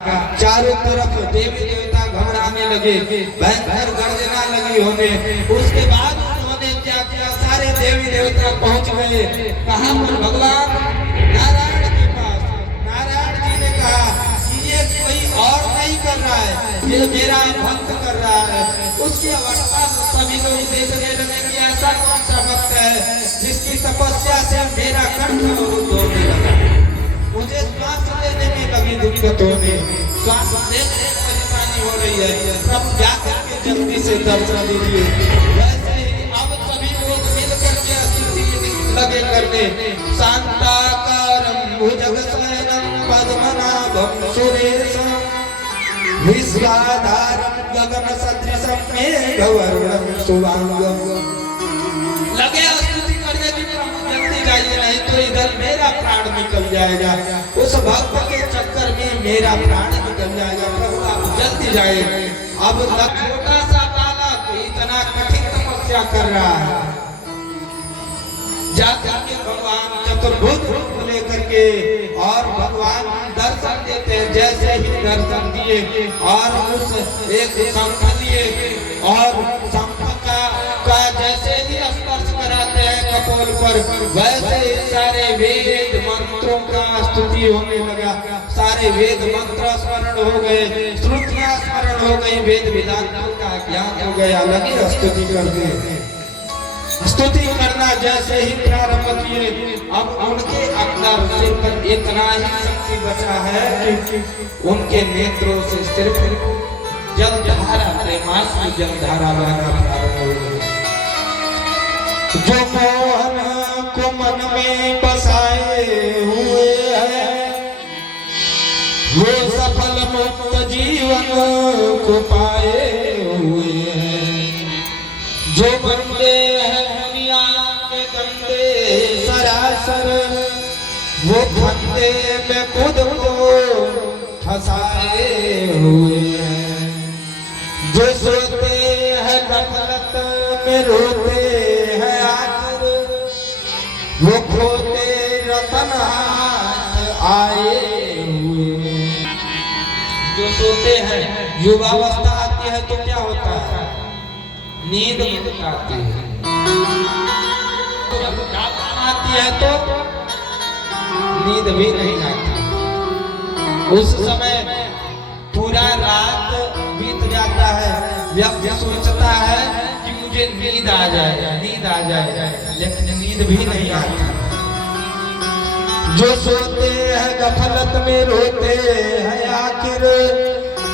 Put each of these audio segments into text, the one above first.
चारों तरफ देवी देवता घबराने लगे, भयंकर गर्जना लगी होने। उसके बाद उन्होंने क्या किया, सारे देवी देवता पहुंच गए कहां पर, भगवान नारायण के पास। नारायण जी ने कहा कि ये कोई और नहीं कर रहा है, ये मेरा भक्त कर रहा है। उसकी अवस्था सभी लोग देखने लगे कि ऐसा कौन सा भक्त है जिसकी तपस्या से मेरा कंठ अवरुद्ध होने लगा, मुझे श्वास लेने में लगी दिक्कत होने, श्वास लेने में परेशानी हो रही है। प्रभु जाकर के जल्दी से दर्शन दीजिए। वैसे ही अब सभी लोग मिलकर के स्तुति लगे करने। शांताकारं भुजगशयनं पद्मनाभं सुरेशं विश्वाधारं गगनसदृशं मेघवर्णं शुभांगं। लगे स्तुति करने की, जल्दी जाइए नहीं तो इधर मेरा प्राण निकल जाएगा, उस भक्त के चक्कर में मेरा प्राण निकल जाएगा। प्रभु आप जल्दी जाइए। अब छोटा सा बालक इतना कठिन तपस्या कर रहा है, जाकर के भगवान चतुर्भुज रूप लेकर के और भगवान दर्शन देते हैं। जैसे ही दर्शन दिए और उस एक शंख दिए और शंख का जैसे ही स्पर्श कराते हैं कपोल पर, वैसे ही सारे वेद मंत्रों का स्तुति होने लगा। सारे वेद मंत्र स्मरण हो गए, श्रुतियां स्मरण हो गई, वेद वेदांतों का ज्ञान हो गया। लगे स्तुति करके, स्तुति करना जैसे ही प्रारंभ किए, अब उनके अंदर सिर्फ इतना ही शक्ति बचा है कि उनके नेत्रों से सिर्फ जलधारा, प्रेमास्त्र जलधारा बहना प्रारंभ हो गई। जो मोहन को मन में बसाए हुए हैं, वो सफल मुक्त जीवन को पाए हुए हैं। जो बंदे हैं दुनिया के गंदे सरासर, वो फंदे में खुद को फंसाए हुए हैं। जो सोते हैं गफलत में रोते हैं आखिर, वो खोते रतन हाथ आए हुए। जो सोते हैं, युवावस्था आती है तो क्या होता है, नींद आती है। जब आती है तो नींद भी नहीं आती। उस समय पूरा रात बीत जाता है, व्यक्ति सोचता है कि मुझे नींद आ जाए, नींद आ जाए, लेकिन नींद भी नहीं आती। जो सोते हैं गफलत में रोते हैं आखिर,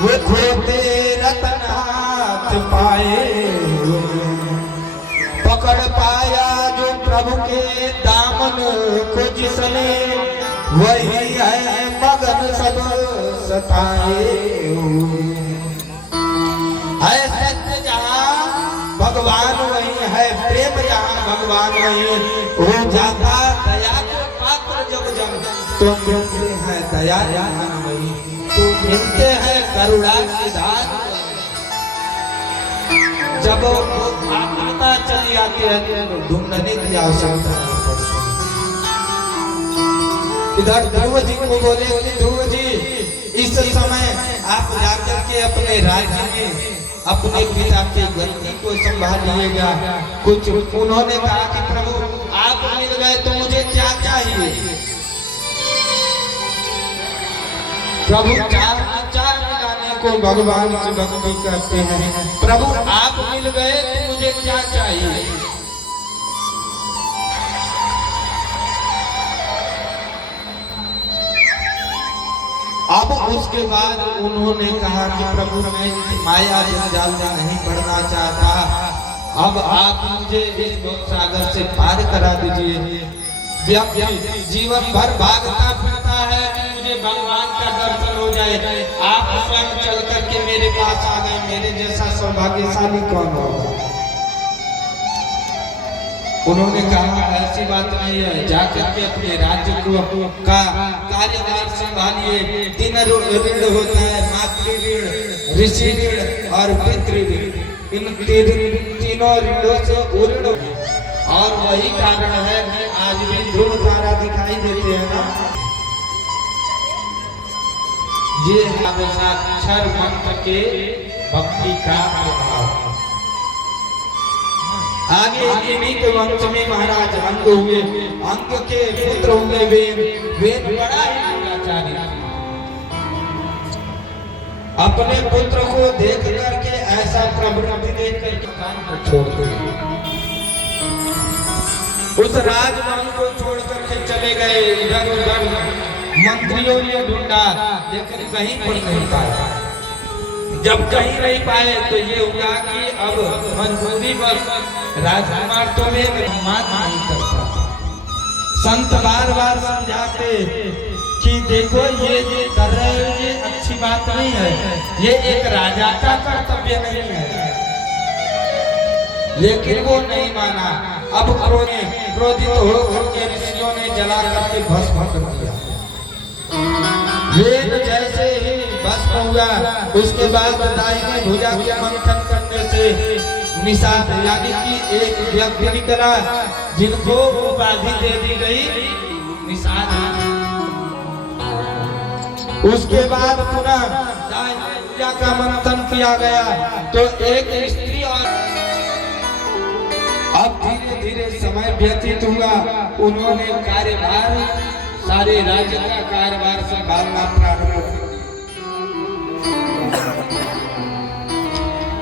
वो खोते रतन हाथ पाए। पकड़ पाया जो प्रभु के दामन को जिसने, वही है मगन सब सताए। है सत्य जहाँ भगवान वही है, प्रेम जहाँ भगवान वही हो जाता। दया के पात्र जब जब तो मिलते हैं दया जहाँ वही, तो मिलते हैं करुणा की धार। जब आपदा चली आती है तो ढूंढने की आवश्यकता नहीं पड़ती। इधर ध्रुव जी को बोले, ध्रुव जी इस समय आप जाकर के अपने राज्य में अपने पिता की गद्दी को संभालिएगा। कुछ उन्होंने कहा कि प्रभु आप मिल गए तो मुझे क्या चाहिए। प्रभु चार मिलाने को भगवान की भक्ति करते हैं। प्रभु आप मिल गए तो मुझे क्या चाहिए। अब उसके बाद उन्होंने कहा कि प्रभु मैं माया जंजाल में नहीं पढ़ना चाहता, अब आप मुझे इस सागर से पार करा दीजिए। व्यक्ति जीवन भर भागता फिरता है, मुझे भगवान का दर्शन हो जाए। आप स्वयं चल करके मेरे पास आ गए, मेरे जैसा सौभाग्यशाली कौन होगा। उन्होंने कहा ऐसी बात नहीं है, जाकर के अपने राज्य को का कार्यभार संभालिए। तीन ऋण होता है, मातृ ऋण, ऋषि ऋण और पितृ ऋण। इन तीनों ऋणों से उऋण, और वही कारण है आज भी ध्रुव तारा दिखाई देते हैं ना। ये हमेशाक्षर मंत्र के भक्ति का प्रभाव। आगे इन्हीं के वंश में महाराज अंग हुए, अंग के पुत्र हुए वेद। वेद बड़ा ही दुराचारी, अपने पुत्र को देख करके ऐसा प्रवृत्ति देख करके काम को छोड़ दिया। उस राजभवन को छोड़ करके चले गए इधर उधर, मंत्रियों ने ढूंढा लेकिन कहीं पर नहीं पाया। जब कहीं नहीं पाए तो ये हुआ कि अब मजबूरी बस राजकुमार तो एक मान नहीं करता। संत बार बार समझाते कि देखो ये कर रहे हो ये अच्छी बात नहीं है, ये एक राजा का कर्तव्य नहीं है। लेकिन वो नहीं माना। अब क्रोधित होकर ऋषियों ने जला करके भस्म कर दिया। वेद जैसे ही भस्म हुआ उसके बाद दाहिनी भुजा के मंथन करने से निषाद यानी कि एक व्यक्ति निकला जिनको उपाधि दे दी गई निषाद। उसके बाद पुनः दाहिनी भुजा का मंथन किया गया तो एक स्त्री और अब धीरे धीरे समय व्यतीत हुआ। उन्होंने कार्यभार सारे राज्य का कार्यभार संभालना प्रारंभ कर दिया।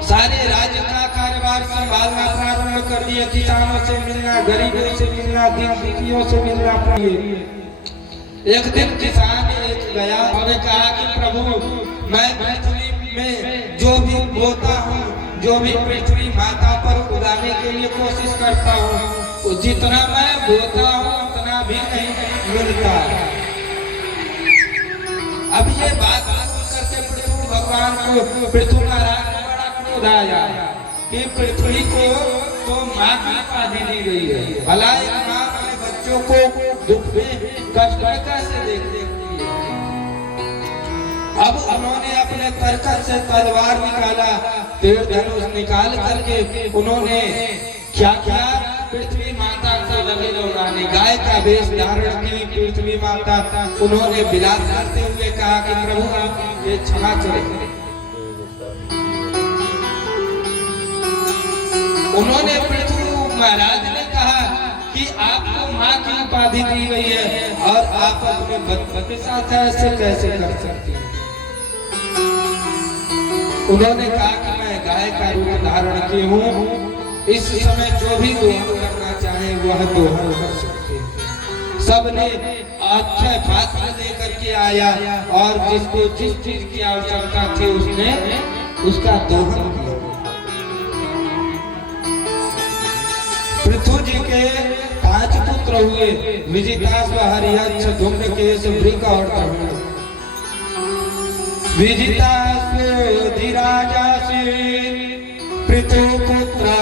सारे राज्य का कार्यभार संभालना प्रारंभ कर दिया। किसानों से मिलना, गरीबों से मिलना, दीनदुखियों से मिलना। एक दिन किसान एक गया और कहा कि प्रभु मैं पृथ्वी में जो भी बोता हूँ, जो भी पृथ्वी माता पर उगाने के लिए कोशिश करता हूँ, जितना मैं बोता हूँ उतना भी नहीं मिलता। अब ये बात करके पृथ्वी भगवान को, पृथ्वी महाराज को बड़ा क्रोध आया कि पृथ्वी को तो माँ की उपाधि दी गई है, भला एक माँ अपने बच्चों को दुख में कष्ट में कैसे देखती है। अब उन्होंने अपने तरकस से तलवार निकाला, तीर धनुष निकाल करके उन्होंने क्या किया, पृथ्वी माता को लगे उड़ाने। गाय का वेश धारण की पृथ्वी माता, उन्होंने विलास करते हुए कहा कि प्रभु आप ये क्षमा करें। उन्होंने पृथ्वी महाराज ने कहा कि आपको माँ की उपाधि दी गई है और आप अपने बच्चों के साथ ऐसे कैसे कर सकती हैं। उन्होंने कहा कि मैं गाय का रूप धारण की हूँ, इस समय जो भी दोहन करना चाहे वह दोहन कर सकते हैं। सबने अक्षय पात्र लेकर के आया और जिसको जिस चीज की आवश्यकता थी उसने उसका दोहन किया। पृथु जी के 5 पुत्र हुए, विजिताश्व, हरिहंस, धूम्रकेश, वृक और तरुण। विजिताश्व धीराजासि पृथु पुत्र